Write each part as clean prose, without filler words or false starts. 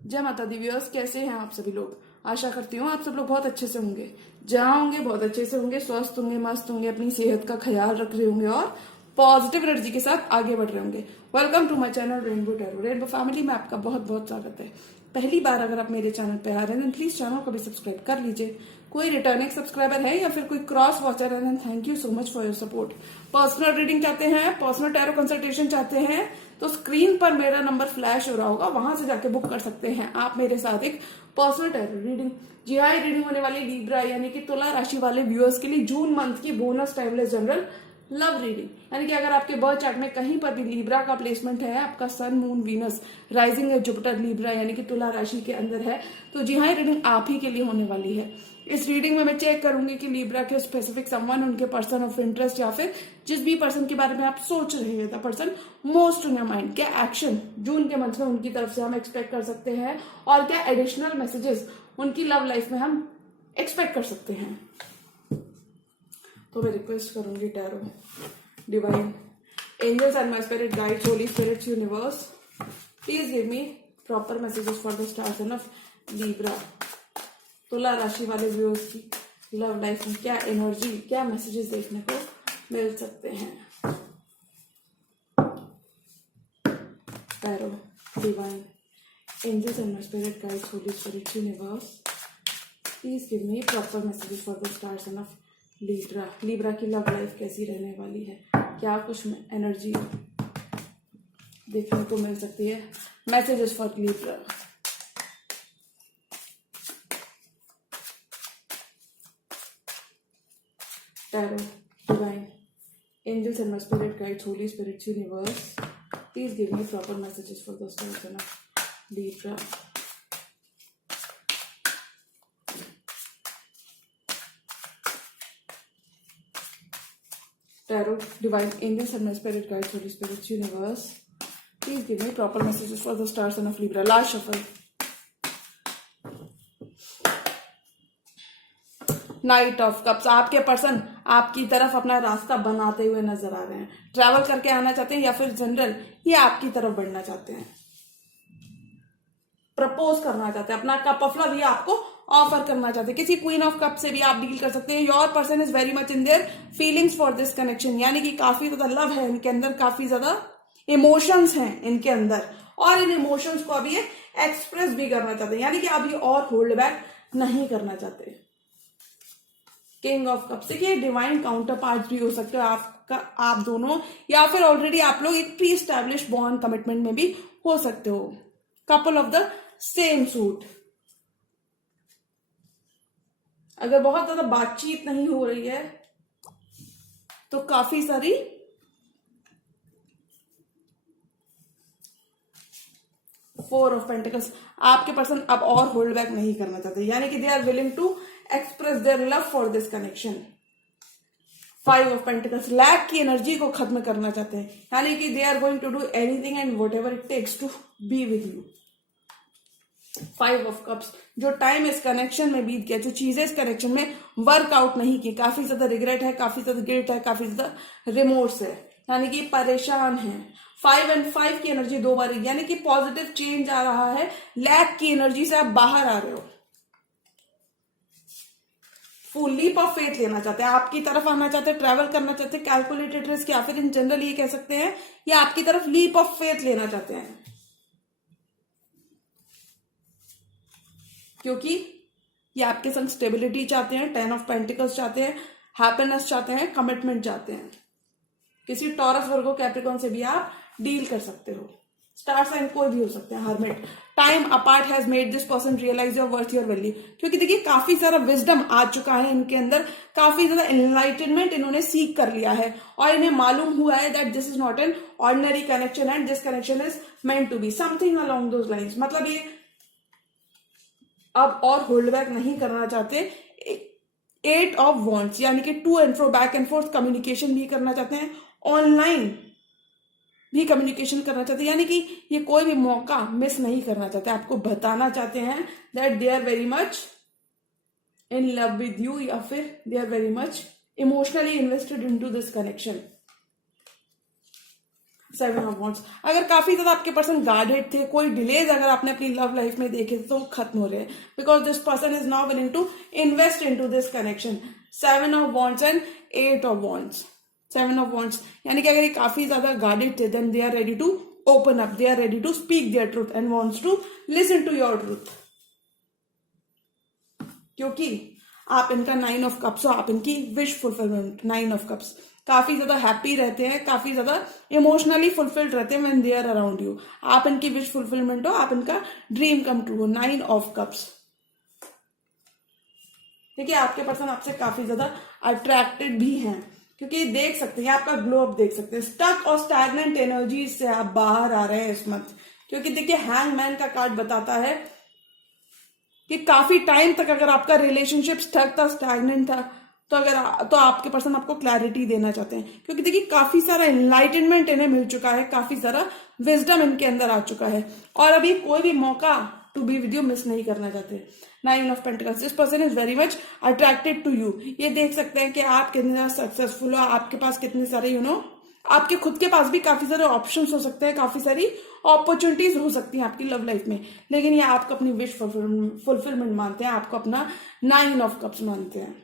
जय माता the viewers, कैसे हैं आप सभी लोग। आशा करती हूँ आप सब लोग बहुत अच्छे से होंगे, जहाँ होंगे बहुत अच्छे से होंगे, स्वस्थ होंगे, मस्त होंगे, अपनी सेहत का ख्याल रख रहे होंगे और पॉजिटिव एनर्जी के साथ आगे बढ़ रहे होंगे। Welcome to my channel rainbow tarot. Rainbow family में आपका बहुत बहुत स्वागत है। पहली बार अगर आप मेरे चैनल पे आ रहे हैं प्लीज चैनल को भी सब्सक्राइब कर लीजिए। कोई रिटर्निंग सब्सक्राइबर है या फिर कोई क्रॉस वॉचर है, thank you so much for your support. Personal reading चाहते हैं, पर्सनल टैरो कंसल्टेशन चाहते हैं तो स्क्रीन पर मेरा नंबर फ्लैश हो रहा होगा, वहां से जाके बुक कर सकते हैं आप मेरे साथ एक पर्सनल टैरो रीडिंग। जी हाँ, रीडिंग होने वाली लीब्रा यानी कि तुला राशि वाले व्यूअर्स के लिए जून मंथ की bonus timeless general love reading. यानी कि अगर आपके बर्थ चार्ट में कहीं पर भी लीब्रा का प्लेसमेंट है, आपका sun moon Venus rising Jupiter Libra यानी कि तुला राशि के अंदर है, तो जी हाँ, रीडिंग आप ही के लिए होने वाली है। इस रीडिंग में मैं चेक करूंगी कि लीब्रा के स्पेसिफिक समवन, उनके पर्सन ऑफ इंटरेस्ट या फिर जिस भी पर्सन के बारे में आप सोच रहे हैं, the person most in your mind, क्या एक्शन जून के मंथ में उनकी तरफ से हम एक्सपेक्ट कर सकते हैं और क्या एडिशनल मैसेजेस उनकी लव लाइफ में हम एक्सपेक्ट कर सकते हैं। तो मैं रिक्वेस्ट करूंगी tarot divine angels and my spirit guides, holy spirits, universe, please give me proper messages for the star sign of Libra. तुला राशि वाले व्यूअर्स की लव लाइफ में क्या एनर्जी, क्या मैसेजेस देखने को मिल सकते हैं। Tarot divine angels and my spirit guides, holy spirit, universe, please give me proper messages for the star sign of Libra. Libra की लव लाइफ कैसी रहने वाली है, क्या कुछ एनर्जी देखने को मिल सकती है। Messages for Libra. Tarot divine angels and my spirit guides, holy spirits, universe, please give me proper messages for the star sign of Libra. Tarot, divine angels and my spirit guides, Holy Spirit, universe, please give me proper messages for the stars and of Libra. Last shuffle. Night of cups, आपके person आपकी तरफ अपना रास्ता बनाते हुए नजर आ रहे हैं। ट्रैवल करके आना चाहते हैं या फिर जनरल ये आपकी तरफ बढ़ना चाहते हैं, प्रपोज करना चाहते हैं, अपना कप ऑफ लव ये आपको ऑफर करना चाहते हैं। किसी क्वीन ऑफ कप से भी आप डील कर सकते हैं। Your person is very much in their feelings for this connection, यानी कि काफी ज्यादा लव है इनके अंदर, काफी ज्यादा इमोशंस हैं इनके अंदर और इन इमोशंस को अभी एक्सप्रेस भी करना चाहते हैं, यानी कि अभी और होल्ड बैक नहीं करना चाहते। किंग ऑफ कप से ये डिवाइन काउंटर पार्ट भी हो सकते हो आपका, आप दोनों, या फिर ऑलरेडी आप लोग एक प्री स्टैब्लिश बॉन्ड कमिटमेंट में भी हो सकते हो। Couple of the same suit, अगर बहुत ज्यादा बातचीत नहीं हो रही है तो काफी सारी फोर ऑफ पेंटिकल्स, आपके पर्सन अब और होल्ड बैक नहीं करना चाहते, यानी कि they are willing to express their love for this connection. Five of pentacles, lack की एनर्जी को खत्म करना चाहते हैं, यानी कि they are going to do anything and whatever it takes to be with you. Five of cups, जो time इस कनेक्शन में बीत गया, जो चीजें इस कनेक्शन में वर्कआउट नहीं की, काफी ज्यादा रिग्रेट है, काफी ज्यादा गिल्ट है, काफी ज्यादा रिमोर्स है, यानी कि परेशान है। 5 एंड 5 की एनर्जी दो बार, यानी कि पॉजिटिव चेंज आ रहा है, लैक की एनर्जी से आप बाहर आ रहे हो, फुल लीप ऑफ फेथ लेना चाहते हैं, आपकी तरफ आना चाहते हैं, ट्रैवल करना चाहते हैं, कैलकुलेटेड रिस्क, या फिर इन जनरल ये कह सकते हैं ये आपकी तरफ लीप ऑफ फेथ लेना चाहते हैं, क्योंकि ये आपके संग स्टेबिलिटी चाहते हैं, 10 ऑफ पेंटिकल्स चाहते हैं, हैप्पीनेस चाहते हैं, कमिटमेंट चाहते हैं। किसी टॉरस, वर्गो, कैप्रिकॉर्न से भी आप डील कर सकते हो। स्टार साइन कोई भी हो सकते हैं। Hermit, time apart has made this person realise your worth, your value, क्योंकि देखिए काफी सारा विजडम आ चुका है इनके अंदर, काफी ज्यादा एनलाइटनमेंट इन्होंने सीख कर लिया है और इन्हें मालूम हुआ है that this is not an ordinary connection and this connection is meant to be something along those lines. मतलब ये अब और होल्ड बैक नहीं करना चाहते। 8 ऑफ वॉन्ड्स, यानी कि to and fro, back and forth communication भी करना चाहते हैं, ऑनलाइन भी कम्युनिकेशन करना चाहते हैं, यानी कि ये कोई भी मौका मिस नहीं करना चाहते, आपको बताना चाहते हैं that they are very much in love with you, या फिर they are very much emotionally invested into this connection. Seven of wands, अगर काफी ज्यादा आपके पर्सन गार्डेड थे, कोई डिलेज अगर आपने अपनी लव लाइफ में देखे थे तो वो खत्म हो रहे हैं, because this person is now willing to invest into this connection. Seven of wands and eight of wands. Seven of wands यानी कि अगर ये काफी ज्यादा गार्डेड थे, then they are ready to open up, they are ready to speak their truth and wants to listen to your truth, क्योंकि आप इनका नाइन ऑफ कप्स हो, आप इनकी wish fulfilment. Nine of cups काफी ज्यादा हैप्पी रहते हैं, काफी ज्यादा इमोशनली फुलफिल्ड रहते हैं when they are around you. आप इनकी विश फुलफिलमेंट हो, आप इनका ड्रीम कम ट्रू हो। Nine of cups. देखिए आपके पर्सन आपसे काफी ज्यादा अट्रैक्टेड भी हैं, क्योंकि देख सकते हैं आपका ग्लो अप देख सकते हैं। स्टक और स्टैग्नेंट एनर्जी से आप बाहर आ रहे हैं इस मंथ, क्योंकि देखिए हैंगमैन का कार्ड बताता है कि काफी टाइम तक अगर आपका रिलेशनशिप स्टक था, स्टैग्नेंट था, तो आपके पर्सन आपको क्लैरिटी देना चाहते हैं, क्योंकि देखिए काफी सारा एनलाइटनमेंट इन्हें मिल चुका है, काफी सारा विजडम इनके अंदर आ चुका है, और अभी कोई भी मौका to be with you miss नहीं करना चाहते। Nine of pentacles, this person is very much attracted to you. ये देख सकते हैं कि आप कितने ज्यादा सक्सेसफुल हो, आपके पास कितने सारे आपके खुद के पास भी काफी सारे ऑप्शंस हो सकते हैं, काफी सारी अपॉर्चुनिटीज हो सकती हैं आपकी लव लाइफ में, लेकिन ये आपको अपनी विश फुलफिलमेंट मानते हैं, आपको अपना नाइन ऑफ कप्स मानते हैं।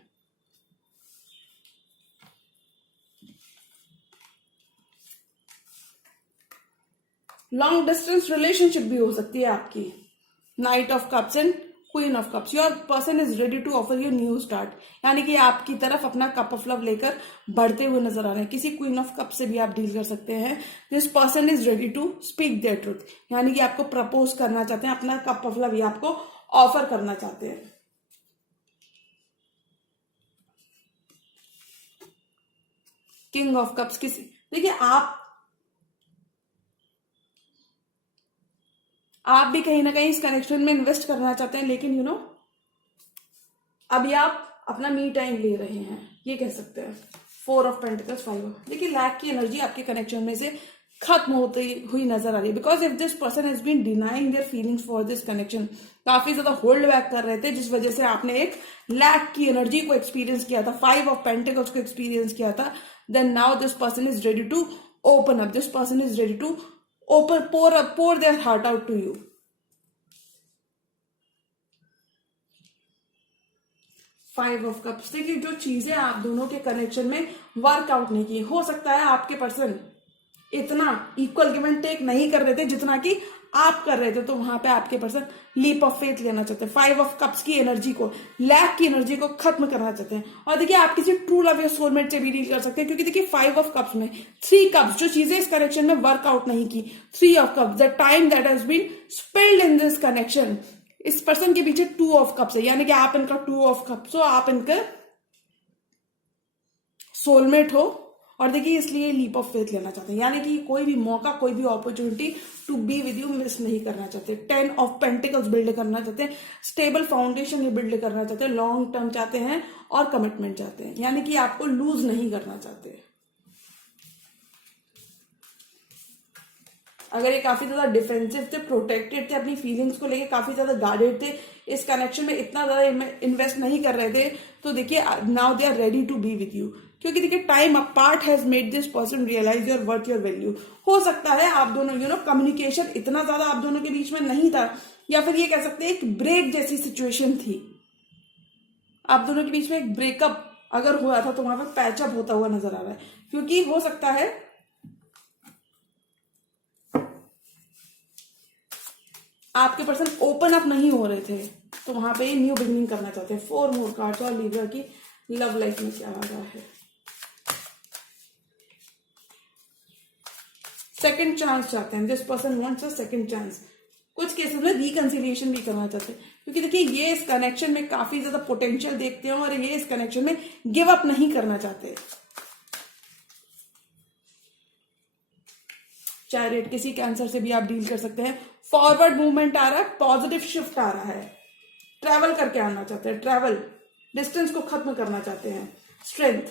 लॉन्ग डिस्टेंस रिलेशनशिप भी हो सकती है आपकी। Knight of cups and queen of cups, your person is ready to offer you new start, यानी कि आपकी तरफ अपना कप ऑफ लव लेकर बढ़ते हुए नजर आ रहे हैं। किसी क्वीन ऑफ कप से भी आप डील कर सकते हैं। This person is ready to speak their truth, यानी कि आपको प्रपोज करना चाहते हैं, अपना कप ऑफ लव ये आपको ऑफर करना चाहते हैं। किंग ऑफ कप्स, किसी देखिए आप भी कहीं ना कहीं इस कनेक्शन में इन्वेस्ट करना चाहते हैं, लेकिन अभी आप अपना मी टाइम ले रहे हैं, ये कह सकते हैं। Four of pentacles, five. देखिए लैक की एनर्जी आपके कनेक्शन में से खत्म होती हुई नजर आ रही है, because if this person has been denying their feelings for this connection, काफी ज्यादा होल्ड बैक कर रहे थे, जिस वजह से आपने एक लैक की एनर्जी को एक्सपीरियंस किया था, फाइव ऑफ पेंटिकल्स को एक्सपीरियंस किया था। Then now this person is ready to open up, this person is ready to pour their heart out to you। Five of cups, देखिए जो चीजें आप दोनों के कनेक्शन में वर्कआउट नहीं की, हो सकता है आपके पर्सन इतना इक्वल गिव एंड टेक नहीं कर रहे थे जितना कि आप कर रहे थे, तो वहां पे आपके पर्सन लीप ऑफ फेथ लेना चाहते हैं। फाइव ऑफ कप्स की एनर्जी को, लैक की एनर्जी को खत्म करना चाहते हैं। और देखिए आप किसी ट्रू लव या सोलमेट से भी डील कर सकते हैं, क्योंकि देखिए फाइव ऑफ कप्स में थ्री कप्स, जो चीजें इस कनेक्शन में वर्कआउट नहीं की, three of cups, the time that has been spelled in this connection, इस पर्सन के पीछे टू ऑफ कप्स है, यानी कि आप इनका टू ऑफ कप्स हो, आप इनका सोलमेट हो, और देखिए इसलिए लीप ऑफ फेथ लेना चाहते हैं, यानी कि कोई भी मौका, कोई भी opportunity to be with you miss नहीं करना चाहते। टेन ऑफ पेंटिकल्स बिल्ड करना चाहते हैं, स्टेबल फाउंडेशन ये बिल्ड करना चाहते हैं, लॉन्ग टर्म चाहते हैं और कमिटमेंट चाहते हैं, यानी कि आपको लूज नहीं करना चाहते। अगर ये काफी ज्यादा डिफेंसिव थे, प्रोटेक्टेड थे, अपनी फीलिंग्स को लेके काफी ज्यादा गार्डेड थे, इस कनेक्शन में इतना ज्यादा इन्वेस्ट नहीं कर रहे थे, तो देखिए now they are ready to be with you, क्योंकि देखिए time apart has made this person realise your worth, your value. हो सकता है आप दोनों कम्युनिकेशन इतना ज्यादा आप दोनों के बीच में नहीं था, या फिर ये कह सकते हैं एक ब्रेक जैसी सिचुएशन थी, आप दोनों के बीच में एक ब्रेकअप अगर हुआ था तो वहां पर पैचअप होता हुआ नजर आ रहा है, क्योंकि हो सकता है आपके पर्सन ओपन अप नहीं हो रहे थे, तो वहां पे न्यू बिगिनिंग करना चाहते हैं। फोर मोर कार्ड्स, और लिब्रा की लव लाइफ में क्या आ रहा है। सेकंड चांस चाहते हैं, this person wants a second chance. कुछ केसेस में रिकंसिलिएशन भी करना चाहते हैं, क्योंकि देखिए ये इस कनेक्शन में काफी ज्यादा पोटेंशियल देखते हैं, और ये इस कनेक्शन में गिव अप नहीं करना चाहते। चैरियट, किसी कैंसर से भी आप डील कर सकते हैं। फॉरवर्ड मूवमेंट आ रहा है, पॉजिटिव शिफ्ट आ रहा है, ट्रैवल करके आना चाहते हैं, ट्रैवल डिस्टेंस को खत्म करना चाहते हैं। स्ट्रेंथ,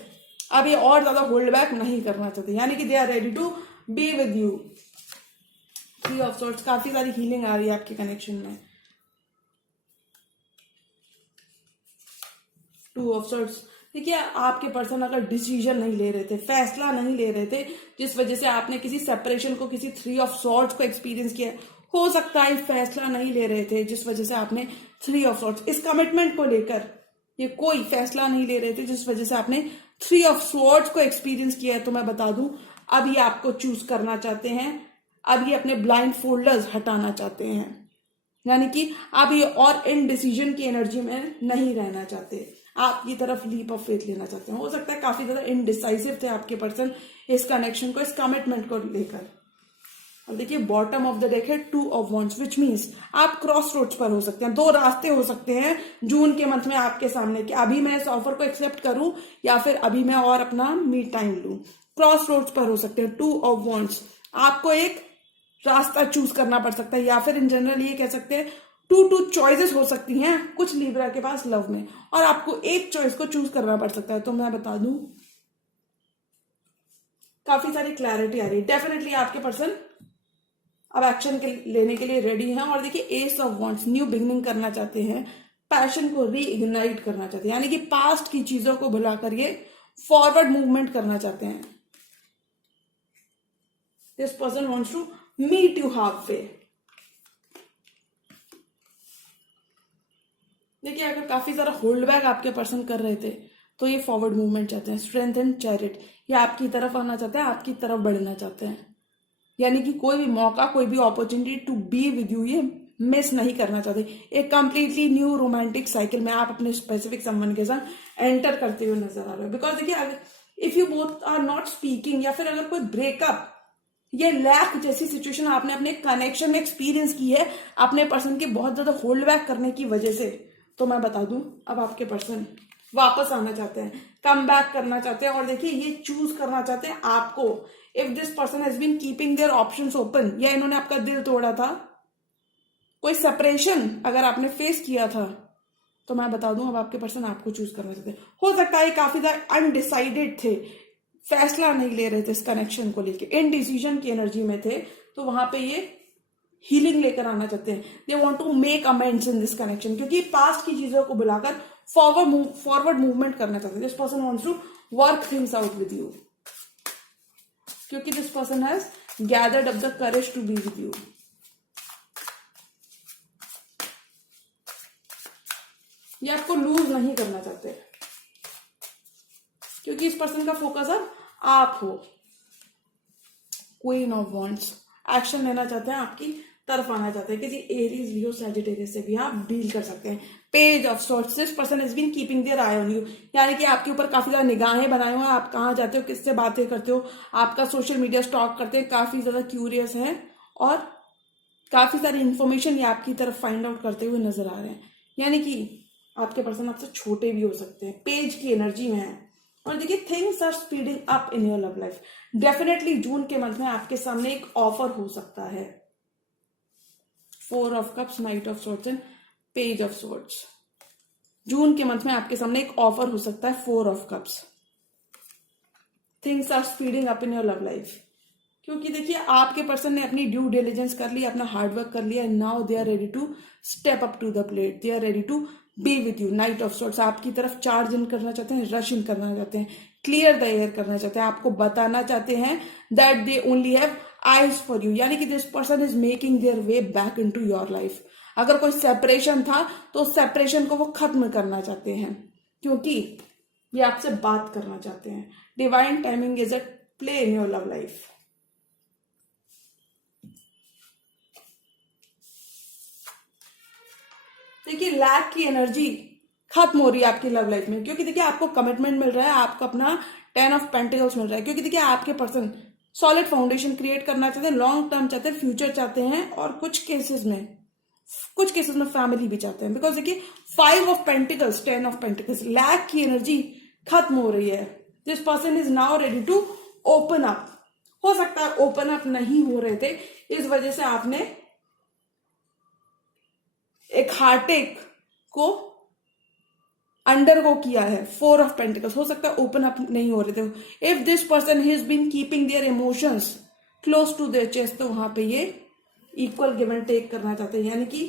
अब ये और ज्यादा होल्ड बैक नहीं करना चाहते, यानी कि they are ready to be with you. Three of swords, काफी सारी हीलिंग आ रही है आपके कनेक्शन में। टू ऑफ सॉर्ट्स, देखिए आपके पर्सन अगर डिसीजन नहीं ले रहे थे, फैसला नहीं ले रहे थे, जिस वजह से आपने किसी सेपरेशन को, किसी 3 ऑफ सॉर्ड्स को एक्सपीरियंस किया, हो सकता है फैसला नहीं ले रहे थे जिस वजह से आपने 3 ऑफ सॉर्ड्स, इस कमिटमेंट को लेकर ये कोई फैसला नहीं ले रहे थे जिस वजह से आपने 3 ऑफ सॉर्ड्स को एक्सपीरियंस किया है, तो मैं बता दूं अब ये आपको चूज करना चाहते हैं, अब ये अपने ब्लाइंड फोल्डर्स हटाना चाहते हैं, यानी कि आप ये और इनडिसीजन की एनर्जी में नहीं रहना चाहते, आप ये तरफ लीप ऑफ फेथ लेना चाहते हैं। हो सकता है काफी ज्यादा इनडिसाइसिव थे आपके पर्सन इस कनेक्शन को, इस कमिटमेंट को लेकर। और देखिए बॉटम ऑफ द डेक है 2 ऑफ वॉन्ड्स, विच मीन्स आप क्रॉस रोड्स पर हो सकते हैं, 2 रास्ते हो सकते हैं जून के मंथ में आपके सामने कि अभी मैं इस ऑफर को एक्सेप्ट करूं या फिर अभी मैं और अपना मी टाइम लूं। क्रॉस रोड्स पर हो सकते हैं 2 ऑफ वॉन्ड्स, आपको एक रास्ता चूज करना पड़ सकता है, या फिर इन जनरल ये कह सकते हैं 2 चॉइसेस हो सकती हैं कुछ लिब्रा के पास लव में, और आपको एक चॉइस को चूज करना पड़ सकता है। तो मैं बता दूं काफी सारी क्लैरिटी आ रही है, डेफिनेटली आपके पर्सन अब एक्शन लेने के लिए रेडी हैं। और देखिए S of wands, new beginning करना चाहते हैं, पैशन को रीइग्नाइट करना चाहते हैं, यानी कि पास्ट की चीजों को भुलाकर ये फॉरवर्ड मूवमेंट करना चाहते हैं। This person wants to meet you halfway. देखिए अगर काफी सारा होल्ड बैक आपके पर्सन कर रहे थे तो ये फॉरवर्ड मूवमेंट चाहते हैं, स्ट्रेंथ एंड चैरिट, ये आपकी तरफ आना चाहते हैं, आपकी तरफ बढ़ना चाहते हैं, यानी कि कोई भी मौका, कोई भी opportunity to be with you ये मिस नहीं करना चाहते। एक कंप्लीटली न्यू रोमांटिक साइकिल में आप अपने स्पेसिफिक संबंध के साथ एंटर करते हुए नजर आ रहे हो। बिकॉज देखिए if you both are not speaking, या फिर अगर कोई ब्रेकअप, ये लैक जैसी सिचुएशन आपने अपने कनेक्शन में एक्सपीरियंस की है अपने पर्सन के बहुत ज्यादा होल्ड बैक करने की वजह से, तो मैं बता दूं अब आपके पर्सन वापस आना चाहते हैं, कम बैक करना चाहते हैं, और देखिए ये चूज करना चाहते हैं आपको। If this person has been keeping their options open, या इन्होंने आपका दिल तोड़ा था, कोई सेपरेशन अगर आपने फेस किया था, तो मैं बता दूं अब आपके पर्सन आपको चूज करना चाहते हैं। हो सकता है काफी ज्यादा अनडिसाइडेड थे, फैसला नहीं ले रहे थे इस कनेक्शन को लेके, इनडिसीजन की एनर्जी में थे, तो वहां पे ये हीलिंग लेकर आना चाहते हैं। They want to make amends in this connection, क्योंकि पास्ट की चीजों को बुलाकर फॉरवर्ड मूवमेंट करना चाहते हैं। This person wants to work things out with you, क्योंकि this person has gathered up the courage to be with you. ये आपको लूज नहीं करना चाहते, क्योंकि इस पर्सन का फोकस अब आप हो। क्वीन ऑफ वॉन्ड्स, एक्शन लेना चाहते हैं, आपकी तरफ आना चाहते हैं, किसी एरीज, लियो, सैजिटेरियस से भी आप डील कर सकते हैं। Page of swords, this person has been keeping their eye on you, यानी कि आपके ऊपर काफी ज्यादा निगाहें बनाए हुए हैं, आप कहाँ जाते हो, किससे बातें करते हो, आपका सोशल मीडिया स्टॉक करते हैं, काफी ज्यादा क्यूरियस है, और काफी सारी इंफॉर्मेशन ये आपकी तरफ फाइंड आउट करते हुए नजर आ रहे हैं। यानी कि आपके पर्सन आपसे छोटे भी हो सकते हैं, पेज की एनर्जी में है। और देखिए things are speeding up in your love life, definitely June के मंथ में आपके सामने एक ऑफर हो सकता है। 4 of cups, knight of swords and page of swords, June के मंथ में आपके सामने एक ऑफर हो सकता है। 4 of cups, things are speeding up in your love life, क्योंकि देखिए आपके पर्सन ने अपनी ड्यू डिलिजेंस कर ली, अपना हार्डवर्क कर लिया, now they are ready to step up to the plate, they are ready to be with you. Knight of swords, आपकी तरफ चार्ज इन करना चाहते हैं, रश इन करना चाहते हैं, क्लियर द एयर करना चाहते हैं, आपको बताना चाहते हैं that they only have eyes for you, यानी कि this person is making their way back into your life. अगर कोई सेपरेशन था तो सेपरेशन को वो खत्म करना चाहते हैं, क्योंकि ये आपसे बात करना चाहते हैं। Divine timing is at play in your love life. देखिए लैक की एनर्जी खत्म हो रही है आपकी लव लाइफ में, क्योंकि देखिए आपको कमिटमेंट मिल रहा है, आपको अपना 10 ऑफ पेंटिकल्स मिल रहा है, क्योंकि देखिए आपके पर्सन सॉलिड फाउंडेशन क्रिएट करना चाहते हैं, लॉन्ग टर्म चाहते हैं, फ्यूचर चाहते हैं, और कुछ केसेस में फैमिली भी चाहते हैं। बिकॉज देखिए 5 of pentacles, 10 of pentacles, lack की एनर्जी खत्म हो रही है। This person is now ready to open up. हो सकता है ओपन अप नहीं हो रहे थे, इस वजह से आपने एक हार्टेक को अंडरगो किया है। 4 ऑफ पेंटिकल्स, हो सकता है ओपन अप नहीं हो रहे थे। If this person has been keeping their emotions close to their chest, तो वहां पे ये इक्वल गिव एंड टेक करना चाहते हैं, यानी कि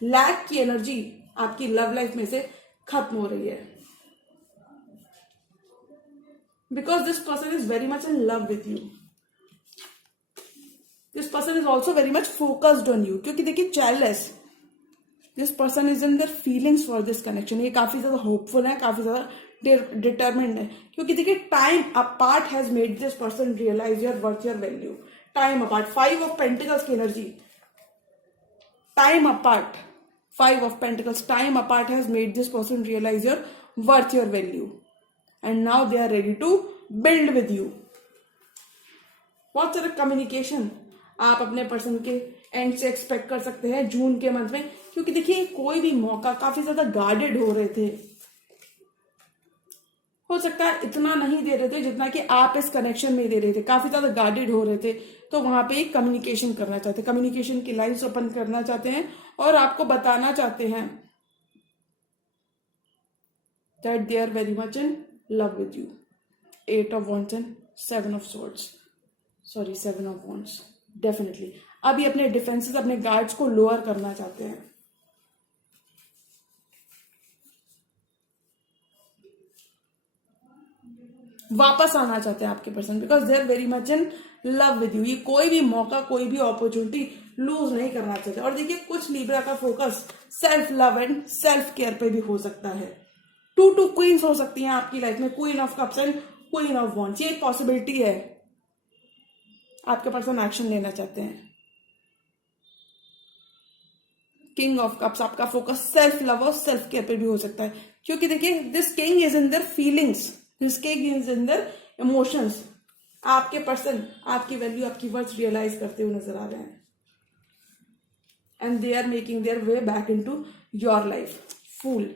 लैक की एनर्जी आपकी लव लाइफ में से खत्म हो रही है। because this person is very much in love with you. This person is also very much focused on you. क्योंकि देखिए jealous, this person is in their feelings for this connection. ये काफी ज्यादा होपफुल है, काफी ज्यादा डिटर्मिन्ड है, क्योंकि देखिए time apart has made this person realise your worth, your value. Time apart, 5 of pentacles की energy. Time apart, 5 of Pentacles, time apart has made this person realize your worth, your value, and now they are ready to build with you. बहुत सारा communication आप अपने person के and से expect कर सकते हैं जून के मंथ में, क्योंकि देखिए कोई भी मौका, काफी ज्यादा गार्डेड हो रहे थे. हो सकता है इतना नहीं दे रहे थे जितना कि आप इस कनेक्शन में दे रहे थे, काफी ज्यादा गार्डेड हो रहे थे, तो वहां पे एक कम्युनिकेशन करना चाहते हैं, कम्युनिकेशन की लाइंस ओपन करना चाहते हैं और आपको बताना चाहते हैं that they are very much in love with you. 8 of Wands and 7 of Swords, sorry 7 of Wands. Definitely अभी अपने डिफेंसेस, अपने गार्ड्स को लोअर करना चाहते हैं. वापस आना चाहते हैं आपके person, because they are very much in love with you. ये कोई भी मौका, कोई भी अपॉर्चुनिटी लूज नहीं करना चाहते. और देखिए कुछ लिब्रा का focus self love and self care पे भी हो सकता है. 2 क्वींस हो सकती हैं आपकी लाइफ में, queen of cups and queen of wands. ये पॉसिबिलिटी है. आपके पर्सन एक्शन लेना चाहते हैं. किंग ऑफ कप्स, आपका फोकस सेल्फ लव और सेल्फ केयर पे भी हो सकता है, क्योंकि देखिए this king is in their feelings, this king is in their emotions. आपके पर्सन आपकी वैल्यू, आपकी वर्थ रियलाइज करते हुए नजर आ रहे हैं, and they are making their way back into your life. Fool,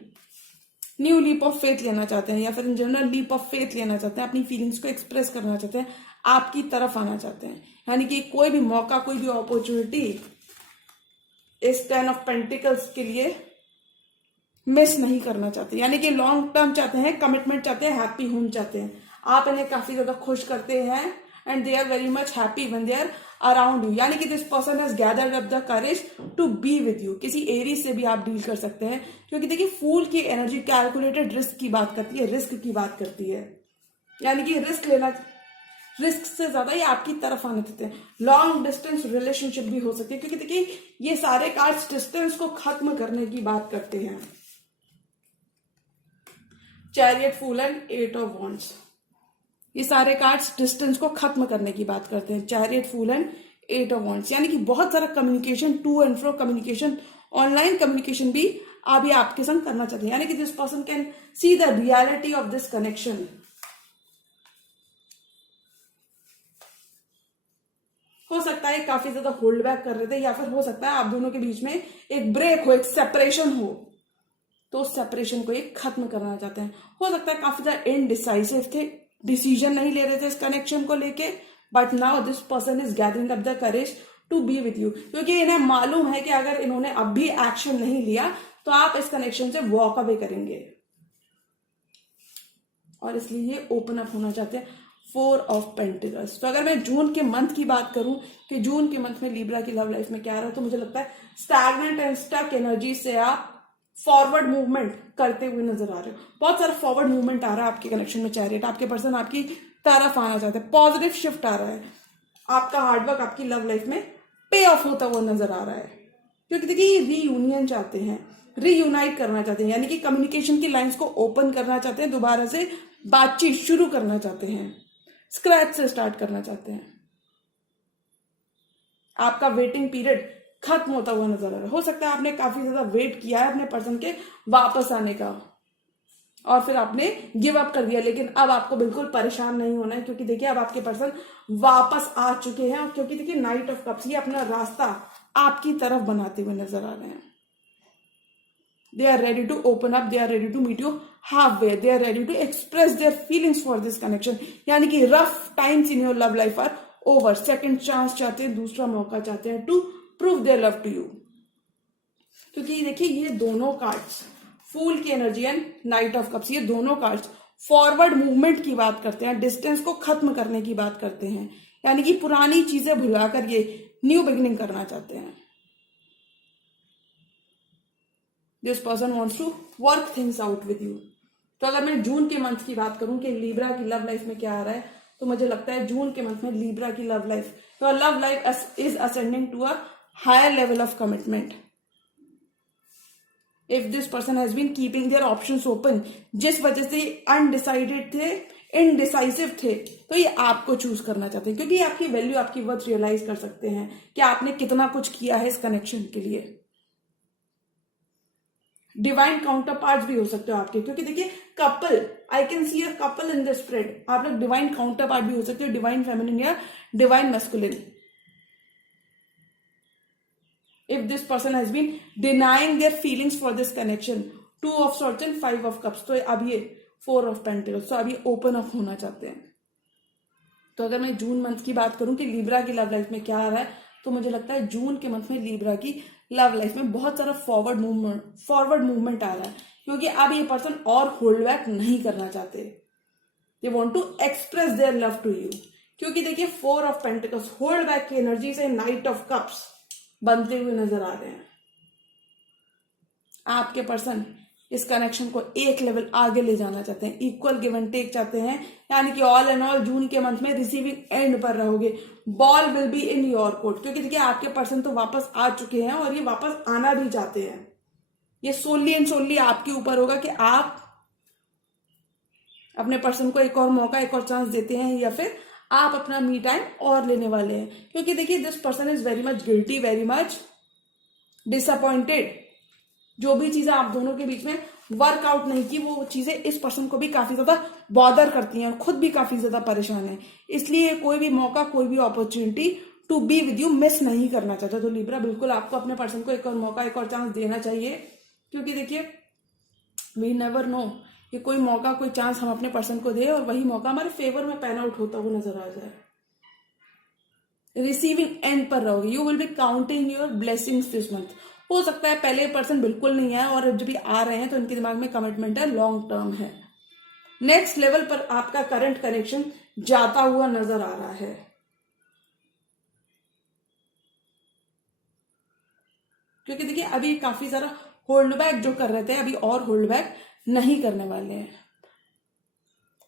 new leap of faith लेना चाहते हैं, या फिर in general leap of faith लेना चाहते हैं, अपनी फीलिंग्स को एक्सप्रेस करना चाहते हैं, आपकी तरफ आना चाहते हैं. यानी कि कोई भी मौका, कोई भी अपॉर्चुनिटी इस 10 of Pentacles के लिए मिस नहीं करना चाहते. यानी कि लॉन्ग टर्म चाहते हैं, कमिटमेंट चाहते हैं, हैप्पी होम चाहते हैं. आप इन्हें काफी ज्यादा खुश करते हैं and they are very much happy when they are around you. यानी कि this person has gathered up the courage to be with you. किसी एरीज से भी आप डील कर सकते हैं, क्योंकि देखिए फूल की एनर्जी कैलकुलेटेड रिस्क की बात करती है, रिस्क की बात करती है. यानी कि रिस्क लेना, रिस्क से ज्यादा ये आपकी तरफ आने देते हैं. लॉन्ग डिस्टेंस रिलेशनशिप भी हो सकती है, क्योंकि देखिए ये सारे कार्ड्स डिस्टेंस को खत्म करने की बात करते हैं. Chariot, fool and 8 of Wands, ये सारे कार्ड्स डिस्टेंस को खत्म करने की बात करते हैं. Chariot, fool and 8 of Wands, यानी कि बहुत सारा communication, to and fro communication, online communication भी अभी आपके संग करना चाहते हैं. यानी कि this person can see the reality of this connection. हो सकता है काफी ज्यादा होल्ड बैक कर रहे थे, या फिर हो सकता है आप दोनों के बीच में एक ब्रेक हो, एक सेपरेशन हो, तो उस सेपरेशन को एक खत्म करना चाहते हैं. हो सकता है काफी ज्यादा इनडिसाइसिव थे, डिसीजन नहीं ले रहे थे इस कनेक्शन को लेके, but now this person is gathering up the courage to be with you, क्योंकि इन्हें मालूम है कि अगर इन्होंने अब भी एक्शन नहीं लिया तो आप इस कनेक्शन से वॉक अवे करेंगे, और इसलिए ये ओपन अप होना चाहते हैं. 4 of Pentacles. तो अगर मैं जून के मंथ की बात करूं कि जून के मंथ में लिब्रा की लव लाइफ में क्या रहा, तो मुझे लगता है स्टैग्नेंट एंड स्टक एनर्जी से आप फॉरवर्ड मूवमेंट करते हुए नजर आ रहे हो. बहुत सारा फॉरवर्ड मूवमेंट आ रहा है आपके कनेक्शन में. चैरियट, आपके पर्सन आपकी तरफ आना चाहते हैं, पॉजिटिव शिफ्ट आ रहा है. आपका हार्डवर्क आपकी लव लाइफ में पे ऑफ होता हुआ नजर आ रहा है, क्योंकि देखिए ये रीयूनियन चाहते हैं, रीयूनाइट करना चाहते हैं. यानी कि कम्युनिकेशन की लाइंस को ओपन करना चाहते हैं, दोबारा से बातचीत शुरू करना चाहते हैं, स्क्रैच से स्टार्ट करना चाहते हैं. आपका वेटिंग पीरियड खत्म होता हुआ नजर आ रहा है. हो सकता है आपने काफी ज्यादा वेट किया है अपने पर्सन के वापस आने का, और फिर आपने गिव अप कर दिया, लेकिन अब आपको बिल्कुल परेशान नहीं होना है, क्योंकि देखिए अब आपके पर्सन वापस आ चुके हैं. क्योंकि देखिए नाइट ऑफ कप्स, ये अपना रास्ता आपकी तरफ बनाते हुए नजर आ रहे हैं. They are ready to open up. They are ready to meet you halfway. They are ready to express their feelings for this connection. यानी कि rough times in your love life are over. Second chance चाहते हैं, दूसरा मौका चाहते हैं to prove their love to you. क्योंकि देखिए ये दोनों कार्ड्स, फूल की energy and night of cups, ये दोनों कार्ड्स फॉरवर्ड मूवमेंट की बात करते हैं, डिस्टेंस को खत्म करने की बात करते हैं. यानी कि पुरानी चीजें भुलाकर ये न्यू बिगिनिंग करना चाहते हैं. This person wants to work things out with you. तो अगर मैं जून के मंथ की बात करूं कि लीब्रा की लव लाइफ में क्या आ रहा है, तो मुझे लगता है जून के मंथ में लीब्रा की लव लाइफ, तो love life is ascending to a higher level of commitment. If this person has been keeping their options open, जिस वजह से अनडिसाइडेड थे, इनडिसाइसिव थे, तो ये आपको चूज करना चाहते हैं, क्योंकि ये आपकी वैल्यू, आपकी वर्थ रियलाइज कर सकते हैं कि आपने कितना कुछ किया है इस कनेक्शन के लिए। डिवाइन काउंटर पार्ट भी हो सकते हो आपके, क्योंकि देखिए couple, I can see a couple in the spread, आप लोग डिवाइन काउंटर पार्ट भी हो सकते हो, डिवाइन फेमिनिन या divine masculine. If this person has been denying their feelings for this connection, 2 of swords and 5 of cups, तो अब ये 4 ऑफ पेंटिकल्स, तो अब ये ओपन अप होना चाहते हैं। तो अगर मैं जून मंथ की बात करूं कि लीब्रा की लव लाइफ में क्या आ रहा है, तो मुझे लगता है जून के मंथ में लीब्रा की लव लाइफ में बहुत सारा फॉरवर्ड मूवमेंट आ रहा है, क्योंकि अब ये पर्सन और होल्ड बैक नहीं करना चाहते, they want to express their love to you. क्योंकि देखिए 4 ऑफ पेंटिकल्स होल्ड बैक की एनर्जी से नाइट ऑफ कप्स बनते हुए नजर आ रहे हैं। आपके पर्सन इस कनेक्शन को एक लेवल आगे ले जाना चाहते हैं, इक्वल गिव एंड टेक चाहते हैं, यानी कि ऑल एंड ऑल जून के मंथ में रिसीविंग एंड पर रहोगे, ball will be in your court. क्योंकि देखिए आपके पर्सन तो वापस आ चुके हैं और ये वापस आना भी चाहते हैं। ये सोनली एंड सोनली आपके ऊपर होगा कि आप अपने पर्सन को एक और मौका, एक और चांस देते हैं, या फिर आप अपना मी टाइम और लेने वाले हैं। क्योंकि देखिए this person is very much guilty, very much disappointed. जो भी चीजें आप दोनों के बीच में वर्कआउट नहीं की, वो चीजें इस पर्सन को भी काफी ज्यादा बॉदर करती हैं और खुद भी काफी ज्यादा परेशान है। इसलिए कोई भी मौका, कोई भी opportunity to be with you miss नहीं करना चाहता। तो लिब्रा बिल्कुल आपको अपने पर्सन को एक और मौका, एक और चांस देना चाहिए, क्योंकि देखिए वी नेवर नो, ये कोई मौका, कोई चांस हम अपने पर्सन को दे और वही मौका हमारे फेवर में पैन आउट होता हुआ नजर आ जाए। रिसीविंग एंड पर रहोगे, you will be counting your blessings this month. हो सकता है पहले पर्सन बिल्कुल नहीं है और जब भी आ रहे हैं तो इनके दिमाग में कमिटमेंट है, लॉन्ग टर्म है, नेक्स्ट लेवल पर आपका करंट कनेक्शन जाता हुआ नजर आ रहा है। क्योंकि देखिए अभी काफी सारा होल्ड बैक जो कर रहे थे, अभी और होल्ड बैक नहीं करने वाले हैं।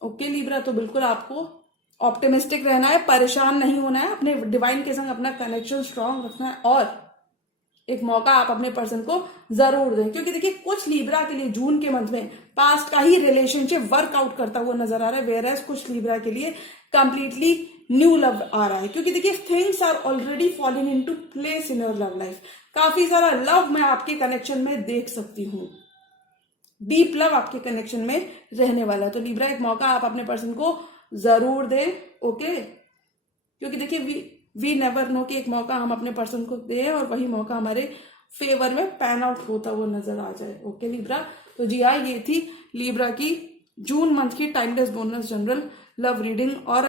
ओके लिब्रा, तो बिल्कुल आपको ऑप्टिमिस्टिक रहना है, परेशान नहीं होना है, अपने डिवाइन के संग अपना कनेक्शन स्ट्रांग रखना है और एक मौका आप अपने पर्सन को जरूर दें। क्योंकि देखिए कुछ लिब्रा के लिए जून के मंथ में पास्ट का ही रिलेशनशिप वर्कआउट करता हुआ नजर आ रहा है, वेयरएज कुछ लिब्रा के लिए कंप्लीटली न्यू लव आ रहा है। क्योंकि देखिए things are already falling into place in your love life, काफी सारा लव मैं आपके कनेक्शन में देख सकती हूँ, डीप लव आपके कनेक्शन में रहने वाला है। तो लिब्रा एक मौका आप अपने पर्सन को जरूर दें, ओके। क्योंकि देखिए वी नेवर नो कि एक मौका हम अपने पर्सन को दें और वही मौका हमारे फेवर में पैन आउट होता हुआ नजर आ जाए। ओके लिब्रा, तो जी हाँ, ये थी लिब्रा की जून मंथ की timeless bonus general love reading. और